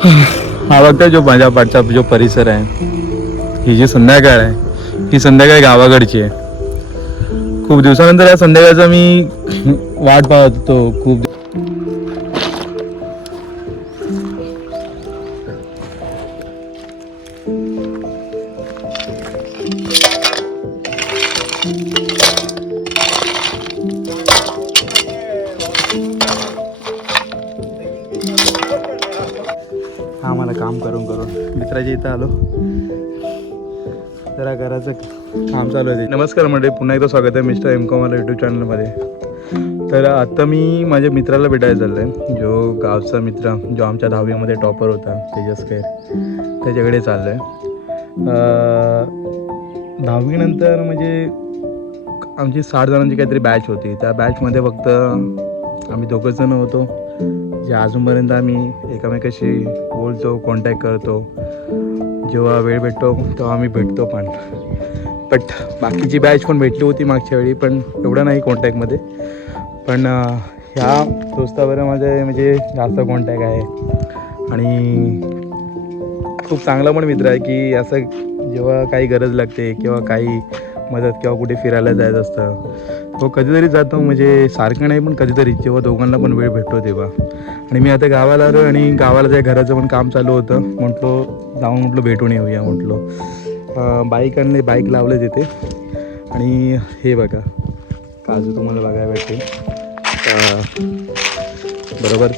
हा बघता जो माझ्या पाठचा जो परिसर आहे ही जी संध्याकाळ आहे ही संध्याकाळ गावाकडची आहे खूप दिवसानंतर या संध्याकाळचा मी वाट पाहत होतो खूप काम करून करून मित्राच्या इथं आलो. जरा घराचं काम चालू आहे. नमस्कार म्हणजे पुन्हा एकदा स्वागत आहे मिस्टर एम कॉम यूट्यूब चॅनलमध्ये तर आत्ता मी माझ्या मित्राला भेटायला चाललो आहे जो गावचा मित्र जो आमच्या दहावीमध्ये टॉपर होता तेजस खैर. त्याच्याकडे चाललं आहे दहावीनंतर म्हणजे आमची साठ जणांची काहीतरी बॅच होती. त्या बॅचमध्ये फक्त आम्ही दोघंच जण होतो. जे अजूनपर्यंत आम्ही एकामेकाशी बोलतो कॉन्टॅक्ट करतो. जेव्हा वेळ भेटतो तेव्हा आम्ही भेटतो पण. बट बाकीची बॅच पण भेटली होती मागच्या वेळी पण एवढं नाही कॉन्टॅक्टमध्ये पण ह्या दोस्ताबरोमध्ये म्हणजे जास्त कॉन्टॅक्ट आहे. आणि खूप चांगला पण मित्र आहे की असं जेव्हा काही गरज लागते किंवा काही मदत किंवा कुठे फिरायला जायचं असतं हो कधीतरी जातो म्हणजे सारखं नाही पण कधीतरी. जेव्हा दोघांना पण वेळ भेटतो तेव्हा. आणि मी आता गावाला आलो आणि गावाला त्या घराचं पण काम चालू होतं. म्हटलो जाऊन म्हटलं भेटून येऊया म्हटलो. बाईक आणले बाईक लावले तिथे. आणि हे बघा काजू तुम्हाला बघायला भेटते बरोबर?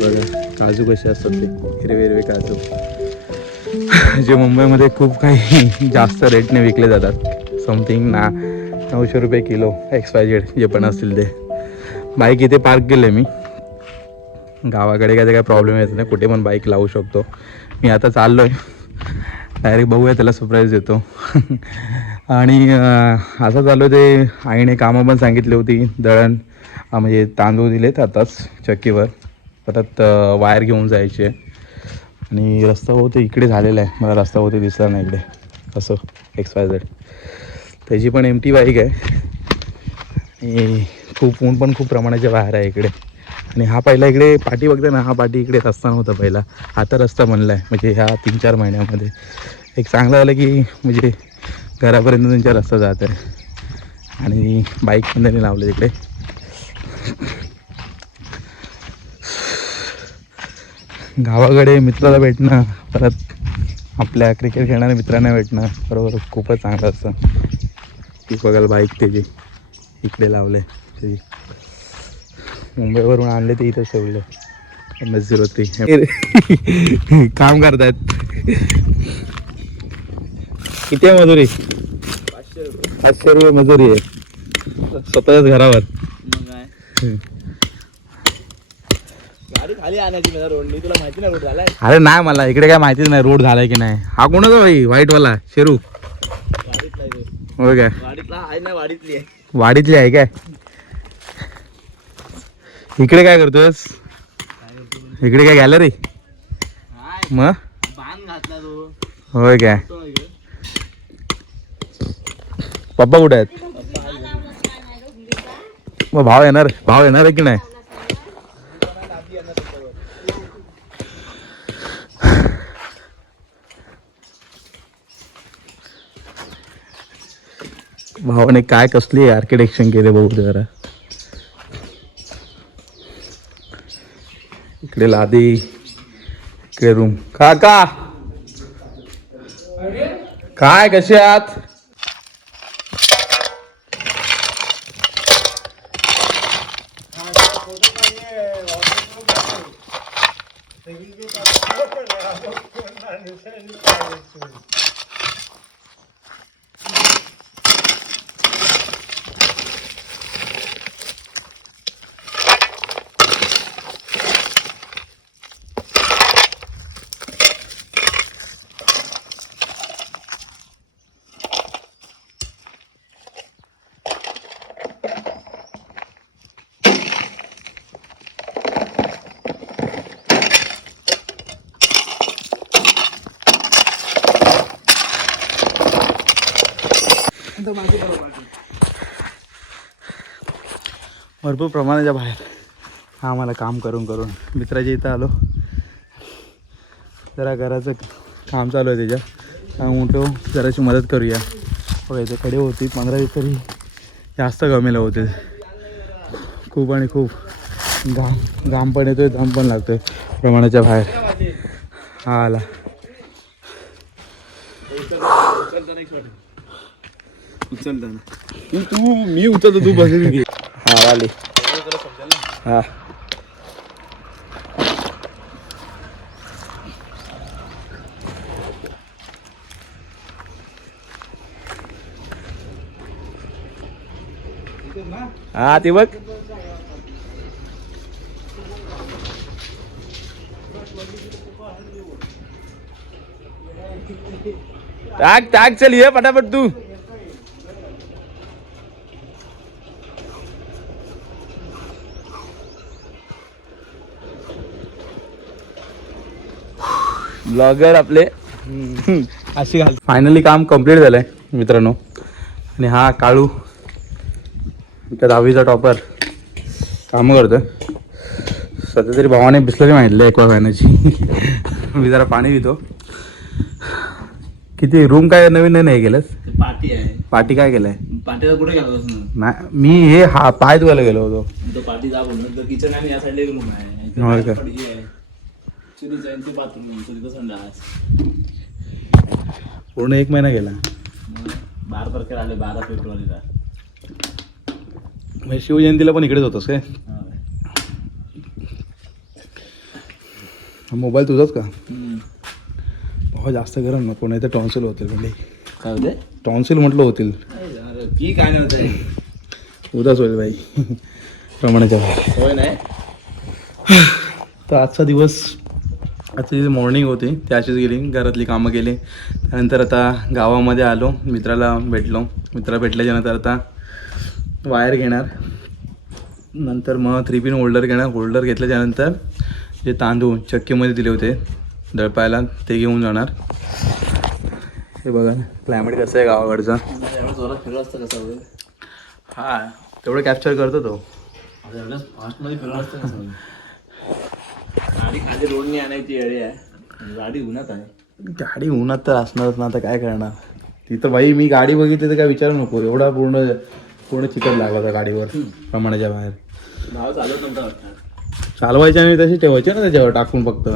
बघा काजू कसे असतात ते. हिरवे हिरवे काजू. जे मुंबईमध्ये खूप काही जास्त रेटने विकले जातात. समथिंग ना. नऊशे रुपये किलो एक्स वाय झेड जे पण असतील ते. बाईक इथे पार्क केले मी. गावाकडे काय ते काय प्रॉब्लेम येत नाही कुठे पण बाईक लावू शकतो. मी आता चाललो आहे डायरेक्ट बघूया त्याला सरप्राईज देतो. आणि असं चालू ते आईने कामं पण सांगितली होती दळण म्हणजे तांदूळ दिलेत आताच चक्कीवर. परत वायर घेऊन जायचे. आणि रस्ता होते इकडे झालेला आहे. मला रस्ता होते दिसला नाही इकडे. असं एक्स वाय झेड त्याची पण एम टी बाईक आहे. आणि खूप ऊन पण खूप प्रमाणाच्या बाहेर आहे इकडे. आणि हा पहिला इकडे पाठी बघते ना हा पाठी इकडे रस्ता नव्हता पहिला. आता रस्ता बनला आहे म्हणजे ह्या तीन चार महिन्यामध्ये. एक चांगलं झालं की म्हणजे घरापर्यंत त्यांचा रस्ता जात आहे. आणि बाईक पण त्यांनी लावले तिकडे. गावाकडे मित्राला भेटणं परत आपल्या क्रिकेट खेळणाऱ्या मित्रांना भेटणं बरोबर खूपच चांगलं असतं. ती बघाल बाईक त्याची. इकडे लावले त्याची. मुंबईवरून आणले ते इथं ठेवले. M S zero three. काम करतायत. किती आहे मजुरी? पाचशे रुपये मजुरी आहे. स्वतःच घरावर. अरे नाही मला इकडे काय माहितीच नाही रोड झालाय की नाही. हा कोणाचा भाई? व्हाईटवाला शेरू. वाडीतला होय काय? वाडीतला वाडीतली आहे. काय? इकडे काय करतोस इकडे काय गॅलरी? हाय. मग? बांध घातला तो. होय काय. पप्पा कुठे आहेत? मग भाव येणार भाव येणार आहे की नाही? भावाने काय कसली आर्किटेक्शन केले बघू जरा. इकडे लादी इकडे रूम काका! काय कसे आहात? भरपूर प्रमाणाच्या बाहेर. हा आम्हाला काम करून करून. मित्राच्या इथं आलो. जरा घराचं काम चालू आहे त्याच्या त्यामुळे तो जराशी मदत करूया. बघा इथे कडे होती पंधरा वीस तरी जास्त गमेला होते. खूप आणि खूप. घाम घाम पण येतोय घाम पण लागतोय प्रमाणाच्या बाहेर. हा आला. तू तू मी उचलतो तू बसून हा आली. हा. हा ते बघ. टाक टाक चल ये फटाफट तू. ब्लॉगर आपले. अशी घाल. फायनली काम कंप्लीट झालंय मित्रांनो. आणि हा काळू त्या दहावीचा टॉपर कामं करतोय. सध्या तरी भावाने बिसलरी माहितलं एकवा फॅनाची मी जरा पाणी पितो. किती रूम काय नवीन नाही केलंस? पार्टी आहे. पार्टी काय केलंय? पार्टीला कुठे गेलो ना नाही मी हे हा पाय धुवायला गेलो होतो. तो पार्टी जा किचन आणि या साईडला रूम आहे. ते बाथरूम संडास पूर्ण एक महिना गेला. मग बारा तारखेला आले बारा फेब्रुवारीला. म्हणजे शिवजयंतीला पण इकडेच होतोस काय? हा. हा मोबाईल तुझाच का? हम्म. भावा जास्त गरम नको नाही तर टॉन्सिल होतील म्हणजे. काय होते टॉन्सिल म्हटलं होतील. की काय नव्हते उदास होईल बाई. प्रमाणाच्या बाहेर. होय नाही? तर आजचा दिवस आजची जी मॉर्निंग होती ती अशीच गेली. घरातली कामं केली. त्यानंतर आता गावामध्ये आलो. मित्राला भेटलो. मित्राला भेटल्याच्यानंतर आता वायर घेणार. नंतर मग थ्री पिन होल्डर घेणार. होल्डर घेतल्याच्यानंतर जे तांदूळ चक्कीमध्ये दिले होते दळपायला ते घेऊन जाणार. हे बघा क्लायमेट कसं आहे गावाकडचं. हा तेवढं कॅप्चर करतो तो. फास्टमध्ये फिरलं असतं कसं होईल गाडी खाली रोडनी आणायची आहे. गाडी उन्हात आहे. गाडी उन्हात तर असणारच ना आता काय करणार? तिथं बाई मी गाडी बघितली तर काय विचारू नको. एवढा पूर्ण पूर्ण चिकट लागला होता गाडीवर प्रमाणाच्या बाहेर. भाव चालत नव्हता वाटतं. चालवायची आणि तशी ठेवायची ना त्याच्यावर टाकून फक्त.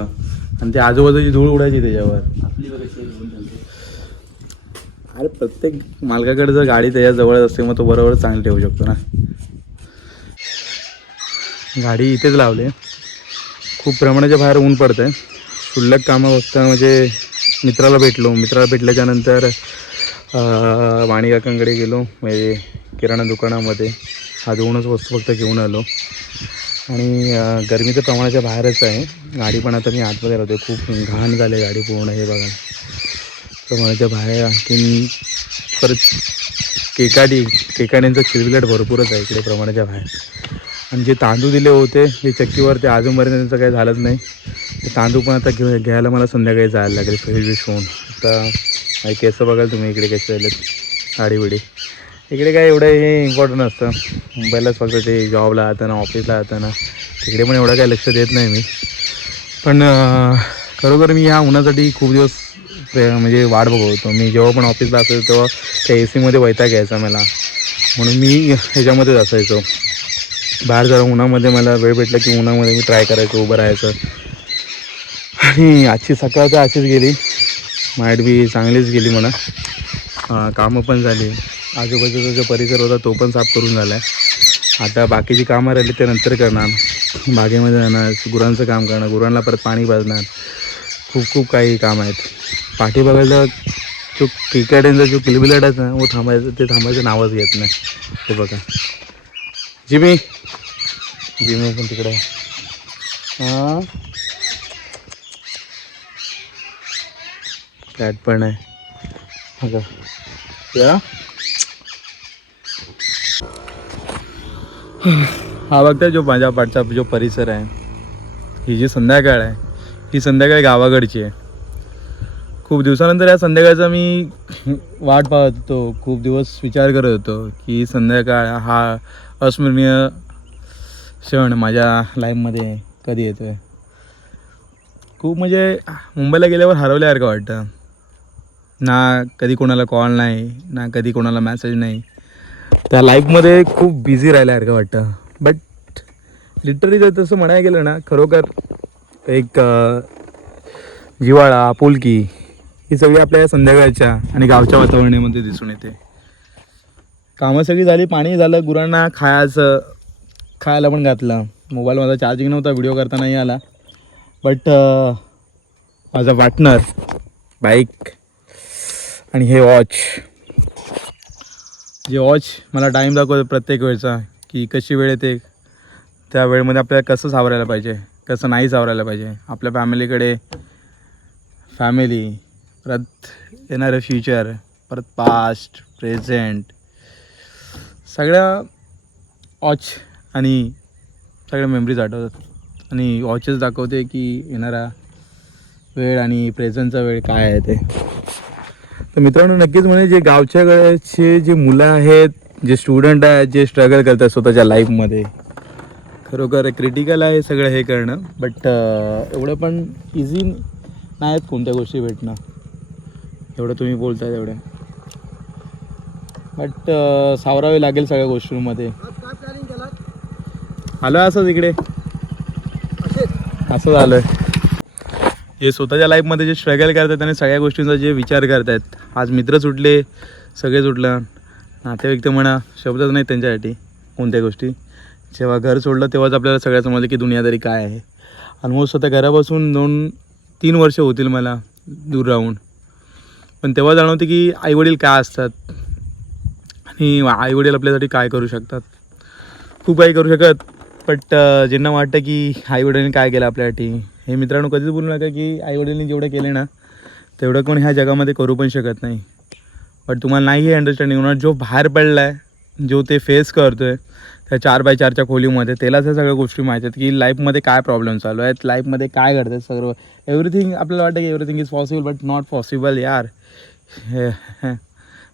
आणि ते आजूबाजूची धूळ उडायची त्याच्यावर. आपली बघ कशी घेऊन चालते. अरे प्रत्येक मालकाकडे जर गाडी त्याच्याजवळ असते मग तो बरोबर चांगली ठेवू शकतो ना. गाडी इथेच लावले. खूप प्रमाणाच्या बाहेर ऊन पडतंय. शुल्लक कामं फक्त म्हणजे मित्राला भेटलो. मित्राला भेटल्याच्यानंतर वाणी काकांकडे गेलो. म्हणजे किराणा दुकानामध्ये. हा दोनच वस्तू फक्त घेऊन आलो. आणि अं, गरमीचं प्रमाणाच्या बाहेरच आहे. गाडी पण आता मी आतमध्ये राहतो खूप घाण झाली गाडी पूर्ण. हे बघा. प्रमाणाच्या बाहेर आणखीन परत केकाडी केकाडींचं चिरविलट भरपूरच आहे इकडे प्रमाणाच्या बाहेर. आणि जे तांदूळ दिले होते जे चक्कीवर ते अजूनपर्यंत त्यांचं काही झालंच नाही. ते तांदूळ पण आता घेऊ घ्यायला मला संध्याकाळी जायला लागेल फ्रेश विश होऊन. आता काही केसं बघाल तुम्ही इकडे कसे झालेत साडी इकडे काय एवढं हे इम्पॉर्टंट असतं मुंबईलाच फक्त ते जॉबला जाताना ऑफिसला जाताना. तिकडे पण एवढं काही लक्ष देत नाही मी. पण खरोखर मी ह्या उन्हासाठी खूप दिवस म्हणजे वाट बघतो मी जेव्हा पण ऑफिसला असायचो तेव्हा त्या ए सीमध्ये वैताग घ्यायचा मला. म्हणून मी ह्याच्यामध्येच असायचो. बाहेर जरा उन्हामध्ये मला वेळ भेटला की उन्हामध्ये मी ट्राय करायचो उभं राहायचं. आणि आजची सकाळ तर अशीच गेली. माईट बी चांगलीच गेली म्हणा. कामं पण झाली. आजूबाजूचा जो परिसर होता तो पण साफ करून झाला आहे आता बाकीची कामं राहिली ते नंतर करणार. बागेमध्ये जाणार गुरांचं काम करणार गुरांना परत पाणी पाजणार खूप खूप काही काम आहेत. पाठी बघायला जो क्रिकेटचा जो किलबिलाट आहे ना वो थांबायचं ते थांबायचं नावच घेत नाही. ते बघा. जिमी. जिमी पण तिकडे हां? कॅट पण आहे. बघा या. हा बघताय जो माझ्या पाठचा जो परिसर आहे. ही जी संध्याकाळ आहे ही संध्याकाळ गावाकडची आहे. खूप दिवसानंतर या संध्याकाळचा मी वाट पाहत होतो. खूप दिवस विचार करत होतो की संध्याकाळ हा अस्मरणीय क्षण माझ्या लाईफमध्ये कधी येतो आहे खूप म्हणजे मुंबईला गेल्यावर हरवल्यासारखं वाटतं? ना कधी कोणाला कॉल नाही ना कधी कोणाला मॅसेज नाही. त्या लाईफमध्ये खूप बिझी राहिल्यासारखं वाटतं? बट लिटरली जर तसं म्हणायला गेलं ना खरोखर एक जिवाळा जिव्हाळा आपुलकी ही सगळी आपल्या संध्याकाळच्या आणि गावच्या वातावरणामध्ये दिसून येते. कामं सगळी झाली पाणी झालं गुरांना खायचं खायला पण घातलं. मोबाईल माझा चार्जिंग नव्हता व्हिडिओ करता नाही आला. बट माझा पार्टनर बाईक आणि हे वॉच जे वॉच मला टाईम दाखवतो प्रत्येक वेळचा की कशी वेळ येते त्या वेळेमध्ये आपल्याला कसं सावरायला पाहिजे कसं नाही सावरायला पाहिजे. आपल्या फॅमिलीकडे फॅमिली परत येणारं फ्युचर परत पास्ट प्रेझेंट सगळ्या वॉच आणि सगळ्या मेमरीज आठवतात. आणि वॉचेस दाखवते की येणारा वेळ आणि प्रेझेंटचा वेळ काय आहे ते. तर मित्रांनो नक्कीच म्हणजे जे गावच्याकडचे जे मुलं आहेत जे स्टुडंट आहेत जे स्ट्रगल करतात स्वतःच्या लाईफमध्ये खरोखर क्रिटिकल आहे सगळं हे करणं. बट एवढं पण इझी नाही आहेत कोणत्या गोष्टी भेटणं. एवढं तुम्ही बोलताय तेवढं. बट uh, सावरावे लागेल सगळ्या गोष्टींमध्ये. आलो असंच इकडे. असं झालं जे स्वतःच्या लाईफमध्ये जे स्ट्रगल करतात आणि सगळ्या गोष्टींचा जे विचार करतायत. आज मित्र सुटले सगळे सुटलं. नातेवाईक तर म्हणा शब्दच नाही त्यांच्यासाठी कोणत्या गोष्टी. जेव्हा घर सोडलं तेव्हाच आपल्याला सगळ्या समजलं की दुनियादारी काय आहे. ऑलमोस्ट आता घरापासून दोन तीन वर्ष होतील मला दूर राहून. पण तेव्हा जाणवते की आईवडील काय असतात? आणि आईवडील आपल्यासाठी काय करू शकतात? खूप काही करू शकत बट ज्यांना वाटतं की आईवडिलांनी काय केलं आपल्यासाठी हे मित्रांनो कधीच बोलू नका की आईवडिलांनी जेवढं केलं ना तेवढं कोण ह्या जगामध्ये करू पण शकत नाही. बट तुम्हाला नाही हे अंडरस्टँडिंग होणार जो बाहेर पडला आहे जो ते फेस करतो आहे त्या चार बाय चारच्या खोलीमध्ये त्यालाच ह्या सगळ्या गोष्टी माहीत आहेत की लाईफमध्ये काय प्रॉब्लेम चालू आहेत लाईफमध्ये काय घडतात सर्व. एव्हरीथिंग आपल्याला वाटतं की everything is possible but not possible यार.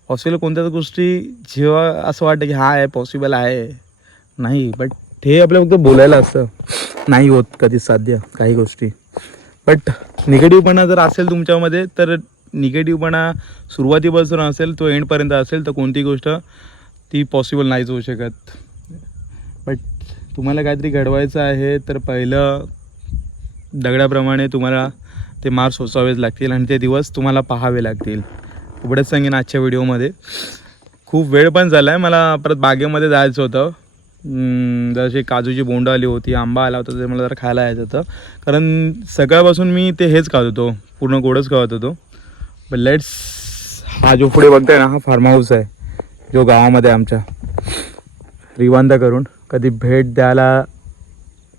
पॉसिबल कोणत्याच गोष्टी जेव्हा असं वाटतं की हा आहे पॉसिबल आहे. नाही बट हे आपलं फक्त बोलायला असतं नाही होत कधी साध्य काही गोष्टी. बट निगेटिव्हपणा जर असेल तुमच्यामध्ये तर निगेटिव्हपणा सुरुवातीपासून असेल तो एंडपर्यंत असेल तर कोणती गोष्ट ती पॉसिबल नाहीच होऊ शकत. बट तुम्हाला काहीतरी घडवायचं आहे तर पहिलं दगडाप्रमाणे तुम्हाला ते मार्क्स सोसावेच लागतील आणि ते दिवस तुम्हाला पाहावे लागतील. एवढंच सांगेन आजच्या व्हिडिओमध्ये. खूप वेळ पण झाला आहे मला परत बागेमध्ये जायचं होतं. जशी काजूची बोंड आली होती आंबा आला होता ते मला जरा खायला यायचं होतं. कारण सकाळपासून मी ते हेच खात होतो पूर्ण गोडच खात होतो. पण लेट्स हा जो पुढे बघताय ना हा फार्म हाऊस आहे जो गावामध्ये आमच्या. रिवांत करून कधी भेट द्यायला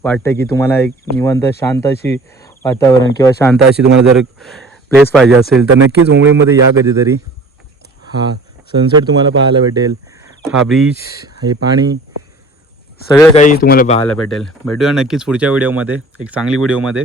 वाटतं की तुम्हाला एक निवांत शांत अशी वातावरण किंवा शांत अशी तुम्हाला जर प्लेस पाहिजे असेल तर नक्कीच मुंबईमध्ये या कधीतरी. हा सनसेट तुम्हाला पाहायला भेटेल. हा ब्रिज हे पाणी सगळं काही तुम्हाला पाहायला भेटेल. भेटूया नक्कीच पुढच्या व्हिडिओमध्ये एक चांगली व्हिडिओमध्ये